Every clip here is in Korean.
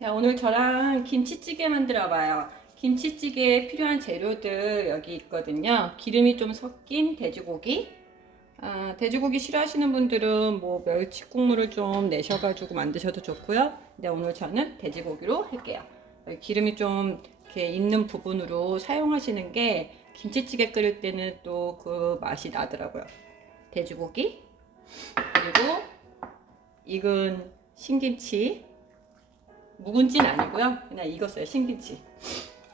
자, 오늘 저랑 김치찌개 만들어 봐요. 김치찌개에 필요한 재료들 여기 있거든요. 기름이 좀 섞인 돼지고기. 아, 돼지고기 싫어하시는 분들은 뭐 멸치 국물을 좀 내셔가지고 만드셔도 좋고요. 근데 오늘 저는 돼지고기로 할게요. 기름이 좀 이렇게 있는 부분으로 사용하시는 게 김치찌개 끓일 때는 또 그 맛이 나더라고요. 돼지고기 그리고 익은 신김치 묵은지는 아니고요. 그냥 익었어요. 신김치.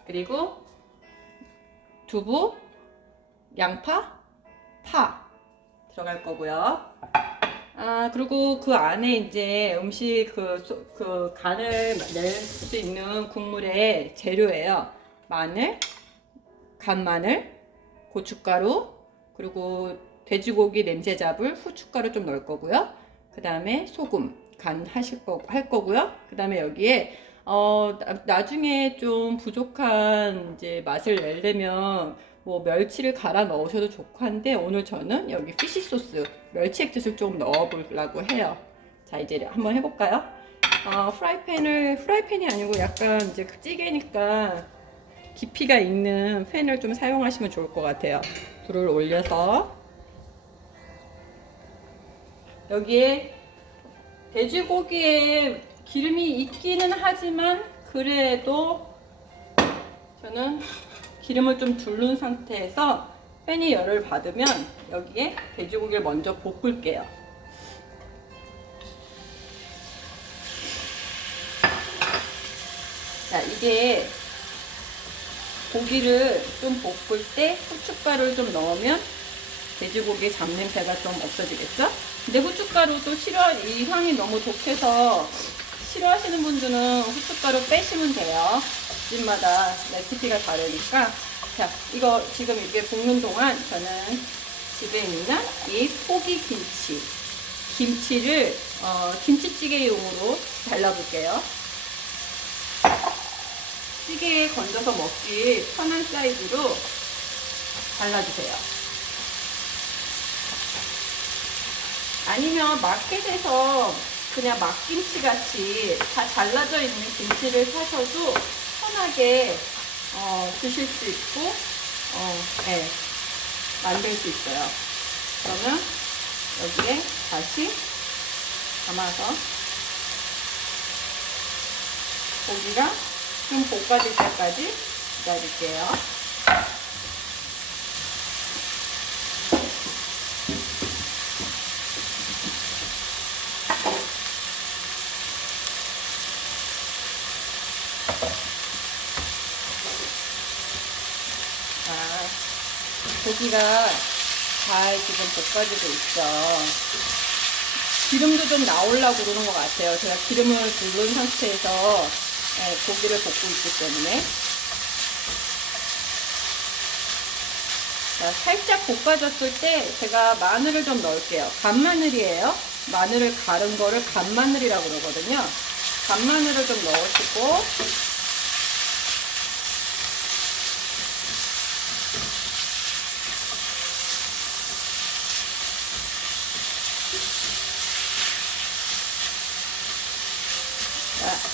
그리고 두부, 양파, 파 들어갈 거고요. 아 그리고 그 안에 이제 음식 그, 소- 그 간을 낼 수 있는 국물의 재료예요. 마늘, 간마늘, 고춧가루, 그리고 돼지고기 냄새 잡을 후춧가루 좀 넣을 거고요. 그 다음에 소금 간 하실 거, 할 거고요. 그 다음에 여기에 어, 나, 나중에 좀 부족한 이제 맛을 내려면 뭐 멸치를 갈아 넣으셔도 좋고 한데 오늘 저는 여기 피시 소스 멸치 액젓을 좀 넣어 보려고 해요. 자 이제 한번 해 볼까요? 어, 프라이팬을 프라이팬이 아니고 약간 이제 그 찌개니까 깊이가 있는 팬을 좀 사용하시면 좋을 것 같아요. 불을 올려서 여기에 돼지고기에 기름이 있기는 하지만 그래도 저는 기름을 좀 둘른 상태에서 팬이 열을 받으면 여기에 돼지고기를 먼저 볶을게요. 자, 이게 고기를 좀 볶을 때 후춧가루를 좀 넣으면 돼지고기 잡냄새가 좀 없어지겠죠? 근데 후춧가루도 싫어 이 향이 너무 독해서 싫어하시는 분들은 후춧가루 빼시면 돼요. 집마다 레시피가 다르니까 자 이거 지금 이게 볶는 동안 저는 집에 있는 이 포기 김치 김치를 어, 김치찌개용으로 잘라볼게요. 찌개에 건져서 먹기 편한 사이즈로 잘라주세요. 아니면 마켓에서 그냥 막김치 같이 다 잘라져 있는 김치를 사셔도 편하게 어, 드실 수 있고 어, 네, 만들 수 있어요. 그러면 여기에 다시 담아서 고기가 좀 볶아질 때까지 기다릴게요. 고기가 잘 지금 볶아지고 있어. 기름도 좀 나오려고 그러는 것 같아요. 제가 기름을 두른 상태에서 네, 고기를 볶고 있기 때문에. 자, 살짝 볶아졌을 때 제가 마늘을 좀 넣을게요. 간마늘이에요. 마늘을 갈은 거를 간마늘이라고 그러거든요. 간마늘을 좀 넣으시고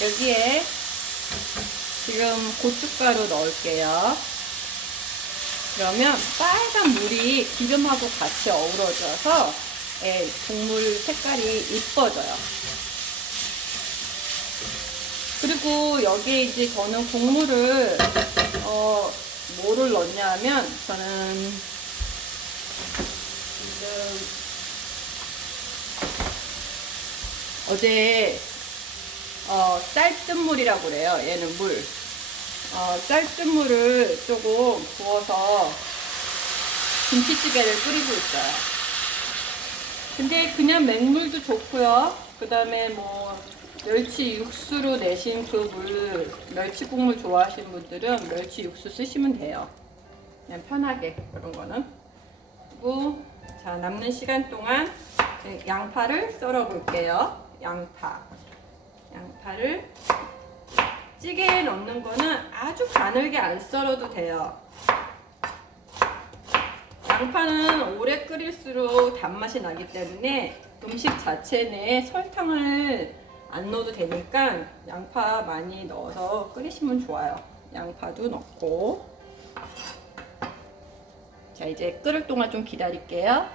여기에 지금 고춧가루 넣을게요. 그러면 빨간 물이 기름하고 같이 어우러져서 예, 국물 색깔이 이뻐져요. 그리고 여기에 이제 저는 국물을 어, 뭐를 넣냐면 저는 지금 어제 어, 쌀뜨물이라고 그래요. 얘는 물. 어, 쌀뜨물을 조금 부어서 김치찌개를 끓이고 있어요. 근데 그냥 맹물도 좋고요. 그 다음에 뭐 멸치 육수로 내신 그 물, 멸치 국물 좋아하시는 분들은 멸치 육수 쓰시면 돼요. 그냥 편하게 그런 거는. 그리고 자 남는 시간 동안 양파를 썰어 볼게요. 양파. 양파를 찌개에 넣는 거는 아주 가늘게 안 썰어도 돼요. 양파는 오래 끓일수록 단맛이 나기 때문에 음식 자체 내에 설탕을 안 넣어도 되니까 양파 많이 넣어서 끓이시면 좋아요. 양파도 넣고. 자, 이제 끓을 동안 좀 기다릴게요.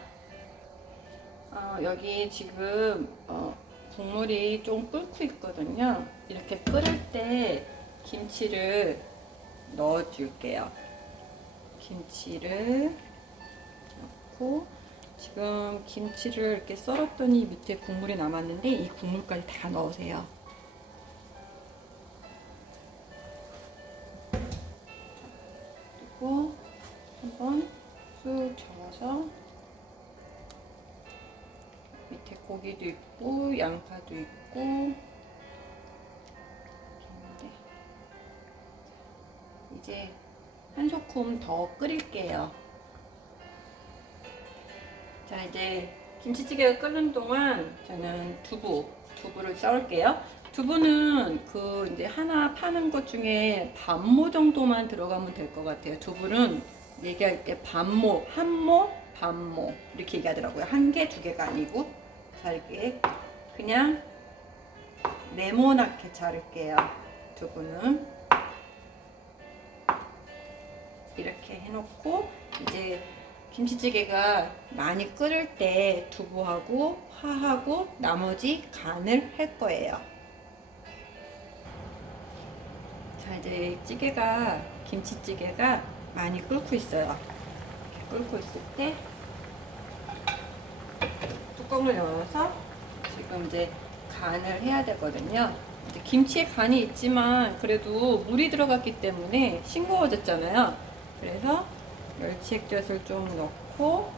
어, 여기 지금 어, 국물이 좀 끓고 있거든요. 이렇게 끓을 때 김치를 넣어줄게요. 김치를 넣고 지금 김치를 이렇게 썰었더니 밑에 국물이 남았는데 이 국물까지 다 넣으세요. 그리고 한번 쑥 저어서 고기도 있고 양파도 있고 이제 한 소끔 더 끓일게요. 자 이제 김치찌개가 끓는 동안 저는 두부 두부를 썰을게요. 두부는 그 이제 하나 파는 것 중에 반모 정도만 들어가면 될 것 같아요. 두부는 얘기할 때 반모, 한모, 반모 이렇게 얘기하더라고요. 한 개, 두 개가 아니고 자 이렇게 그냥 네모나게 자를게요. 두부는 이렇게 해놓고 이제 김치찌개가 많이 끓을 때 두부하고 파하고 나머지 간을 할 거예요. 자 이제 찌개가 김치찌개가 많이 끓고 있어요. 이렇게 끓고 있을 때 뚜껑을 열어서 지금 이제 간을 해야 되거든요. 김치에 간이 있지만 그래도 물이 들어갔기 때문에 싱거워졌잖아요. 그래서 멸치 액젓을 좀 넣고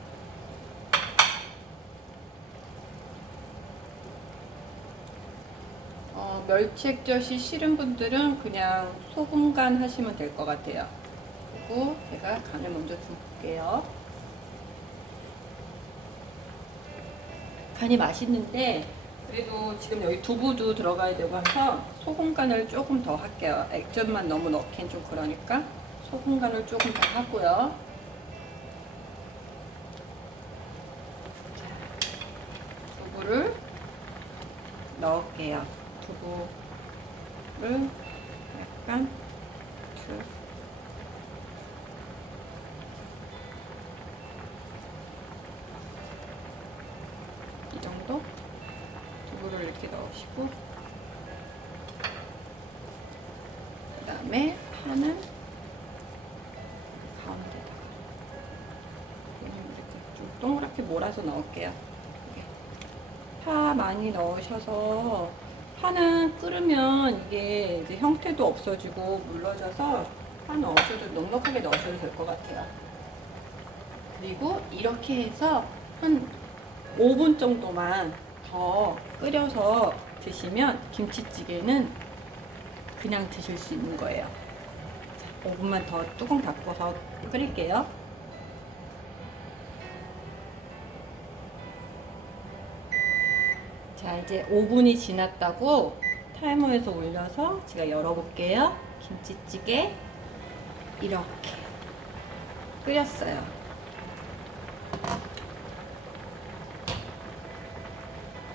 어, 멸치 액젓이 싫은 분들은 그냥 소금 간 하시면 될 것 같아요. 그리고 제가 간을 먼저 좀 볼게요. 간이 맛있는데 그래도 지금 여기 두부도 들어가야 되고 해서 소금 간을 조금 더 할게요. 액젓만 너무 넣기엔 좀 그러니까 소금 간을 조금 더 하고요. 자, 두부를 넣을게요. 두부를 약간 쭉 이 정도 두부를 넣으시고 그 다음에 파는 가운데다가 이렇게 좀 동그랗게 몰아서 넣을게요. 파 많이 넣으셔서 파는 끓으면 이게 이제 형태도 없어지고 물러져서 파 넣으셔도 넉넉하게 넣으셔도 될 것 같아요. 그리고 이렇게 해서 한 5분 정도만 더 끓여서 드시면 김치찌개는 그냥 드실 수 있는 거예요. 자, 5분만 더 뚜껑 닫고서 끓일게요. 자, 이제 5분이 지났다고 타이머에서 올려서 제가 열어볼게요. 김치찌개 이렇게 끓였어요.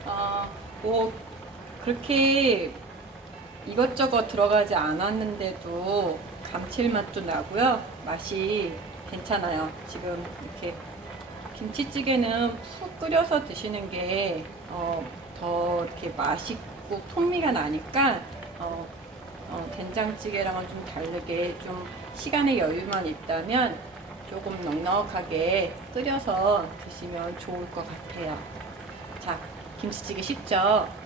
어, 뭐 그렇게 이것저것 들어가지 않았는데도 감칠맛도 나고요. 맛이 괜찮아요. 지금 이렇게 김치찌개는 푹 끓여서 드시는 게 어, 더 이렇게 맛있고 풍미가 나니까 어, 어, 된장찌개랑은 좀 다르게 좀 시간의 여유만 있다면 조금 넉넉하게 끓여서 드시면 좋을 것 같아요. 자, 김치찌개 쉽죠?